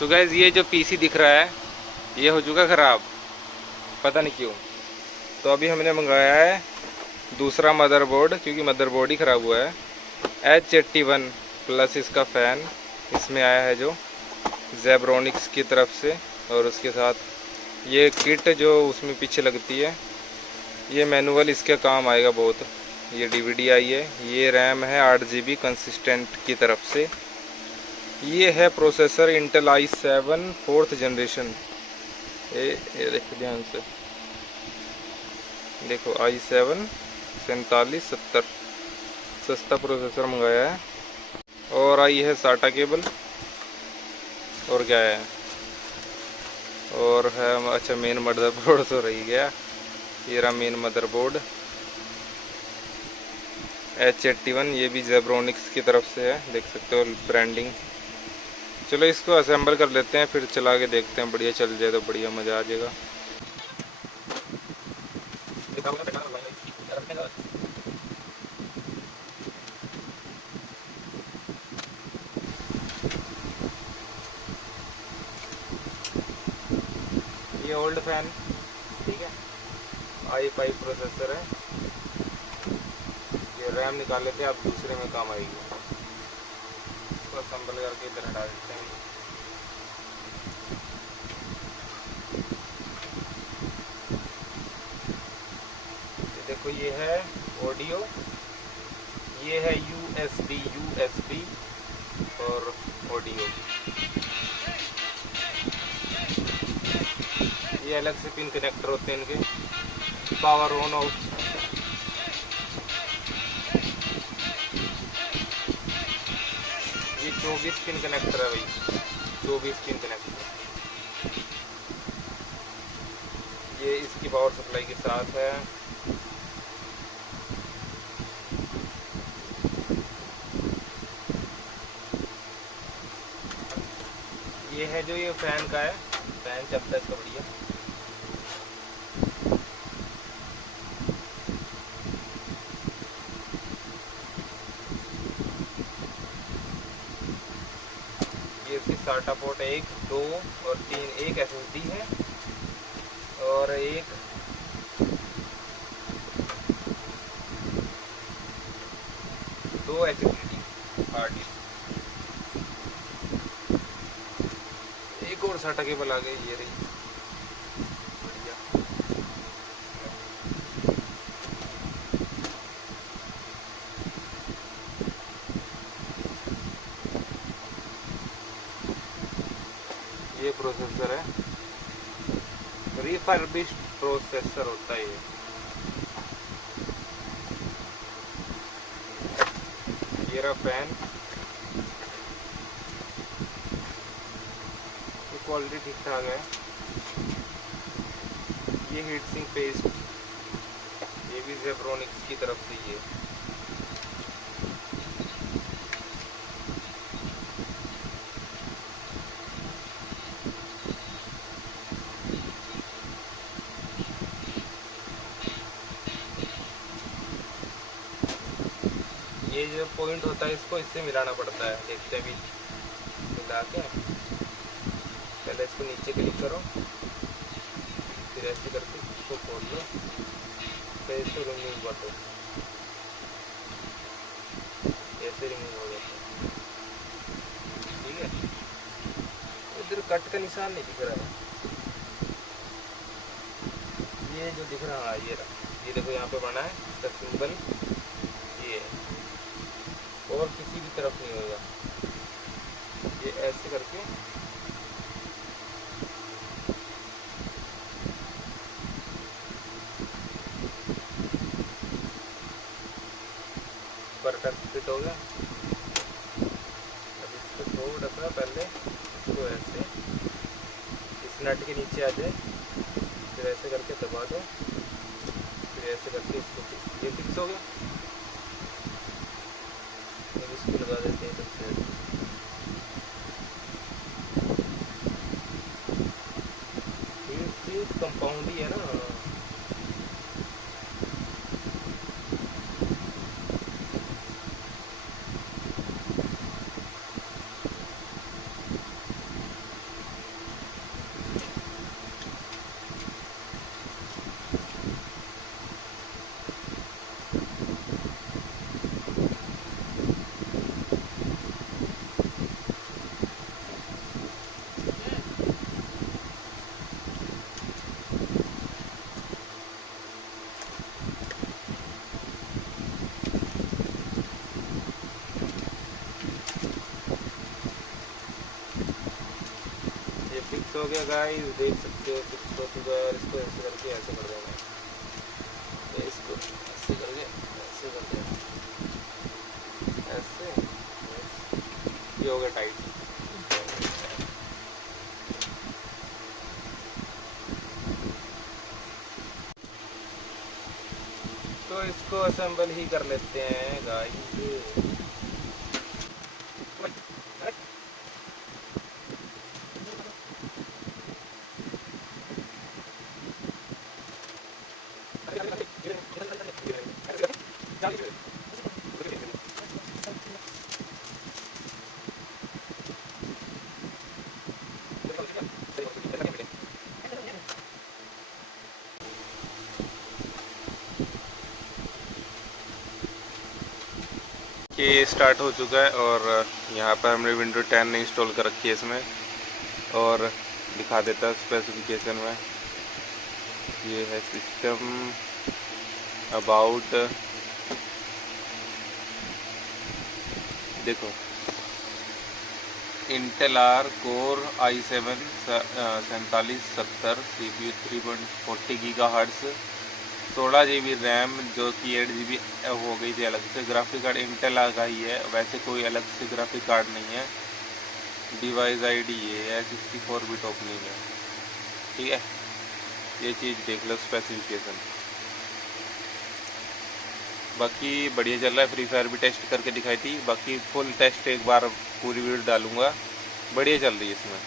So guys ये जो PC दिख रहा है ये हो चुका ख़राब, पता नहीं क्यों। तो अभी हमने मंगाया है दूसरा मदरबोर्ड, क्योंकि मदरबोर्ड ही ख़राब हुआ है। H81 प्लस इसका फ़ैन इसमें आया है जो जेब्रोनिक्स की तरफ से, और उसके साथ ये किट जो उसमें पीछे लगती है, ये मैनुअल इसके काम आएगा बहुत। ये DVD आई है, ये रैम है 8 GB कंसिस्टेंट की तरफ से। ये है processor Intel i7 4th generation. ये देखो ध्यान से, देखो i7 4770 सस्ता प्रोसेसर मंगाया है। और आई है साटा केबल, और क्या है, और है अच्छा मेन मदरबोर्ड तो रही गया। ये रहा मेन मदरबोर्ड H81, ये भी जेब्रोनिक्स की तरफ से है, देख सकते हो ब्रांडिंग। चलो इसको असेंबल कर लेते हैं, फिर चला के देखते हैं, बढ़िया चल जाए तो बढ़िया मज़ा आ जाएगा। ये ओल्ड फैन, ठीक है, i5 प्रोसेसर है। ये रैम निकाल लेते हैं, अब दूसरे में काम आएगी। इसको असेंबल करके इधर हटा देते हैं। ये देखो, ये है ऑडियो, ये है USB और ऑडियो। ये अलग से पिन कनेक्टर होते हैं इनके, पावर ऑन ऑफ। ये 24 पिन कनेक्टर है भाई, 24 पिन कनेक्टर। ये इसकी पावर सप्लाई के साथ है। ये है जो ये फैन का है, फैन चलता है इसका बढ़िया। ये इसकी साटा पोर्ट 1, 2 और 3, एक SSD है और एक दो HDD हार्ड डिस्क। एक और साटा केबल आ गई, ये रही बढ़िया। ये प्रोसेसर है, रिफर्बिश्ड प्रोसेसर होता है ये। ये रहा फैन, क्वालिटी ठीक ठाक है। ये हीट सिंक पेस्ट, ये भी जेब्रोनिक्स की तरफ से। ये जो पॉइंट होता है इसको इससे मिलाना पड़ता है, देखते हैं भी मिला के। पहले इसको नीचे क्लिक करो, फिर ऐसे करके इसको खोल लो, फिर इसको रिमूव कर दो, ऐसे रिमूव हो जाता है। ठीक है, इधर कट का निशान नहीं दिख रहा है, ये जो दिख रहा है ये देखो यहाँ पे बना है इसका सिंबल, ये और किसी भी तरफ नहीं होगा। ये ऐसे करके परफेक्ट फिट हो गया। अब इसको थोड़ा सा पहले इसको ऐसे इस नट के नीचे आ जाए, फिर ऐसे करके दबा दो, फिर ऐसे करके इसको ये फिक्स हो गया। अब इसको लगा देते हैं सबसे। कंपाउंड ही है ना। फिक्स हो गया गाइस, देख सकते हो फिक्स हो चुका है। इसको ऐसे करके ऐसे कर देना, इसको ऐसे करके ऐसे कर देना, ऐसे। ये हो गया टाइट। तो इसको असेंबल ही कर लेते हैं गाइस। ये स्टार्ट हो चुका है और यहाँ पर हमने विंडो 10 इंस्टॉल कर रखी है इसमें, और दिखा देता है स्पेसिफिकेशन में। ये है सिस्टम अबाउट, देखो Intel R core i7 4770 CPU 3.40 GHz, 16 GB RAM जो कि 8 GB हो गई थी अलग से। ग्राफिक कार्ड इंटेल का ही है, वैसे कोई अलग से ग्राफिक कार्ड नहीं है। डिवाइस आईडी ये है, 64 बिट ओपनिंग है, ठीक है। ये चीज़ देख लो स्पेसिफिकेशन। बाकी बढ़िया चल रहा है। फ्री फायर भी टेस्ट करके दिखाई थी, बाकी फुल टेस्ट एक बार पूरी वीडियो डालूंगा। बढ़िया चल रही है इसमें।